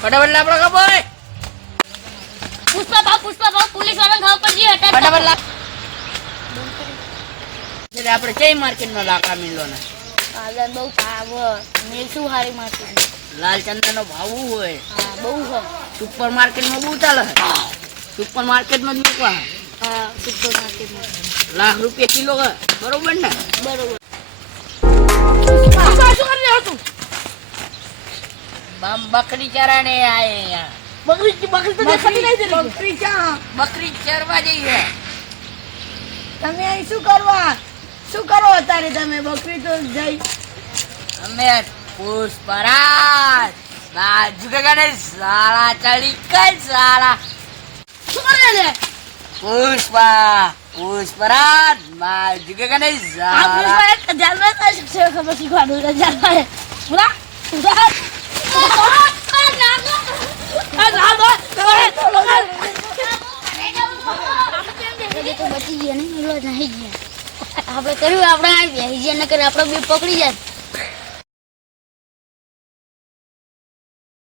ફટાફટ લાપડો કાપો પુષ્પા ભાવ પોલીસ વાળા ખાવ પડજી હટા ફટાફટ લાપ એટલે આપણે કઈ માર્કેટમાં લાકા મિલો ને આલન બહુ ભાવ મેલ શું હારી માર્કેટ લાલ ચંદનનો ભાવ હોય હા બહુ છે સુપર માર્કેટમાં બહુ ચાલે સુપર માર્કેટમાં જ મૂકવા હા સુપર માર્કેટમાં ₹1,00,000 કિલો હે બરોબર ને બરોબર પુષ્પા શું કરી રહ્યો તું બમ બકરી ચરાને આયે બકરી તો દેખાતી નહીં તેરી બકરી ક્યાં બકરી ચરવા જઈએ તમે અહીં શું કરો અત્યારે તમે બકરી તો જઈ અમે પુષ્પરાજ બાજુ કે ગણે સાલા ચડી કઈ સાલા શું કરે લે પુષ્પરાજ બાજુ કે ગણે આ સાલા પુષ્પા એક જાનવર છે ખબર શીખવાનું છે જાનવર પૂરા પૂરા આપણે કર્યું આપણે આવી ગયા નકર આપણે બે પકડી જાય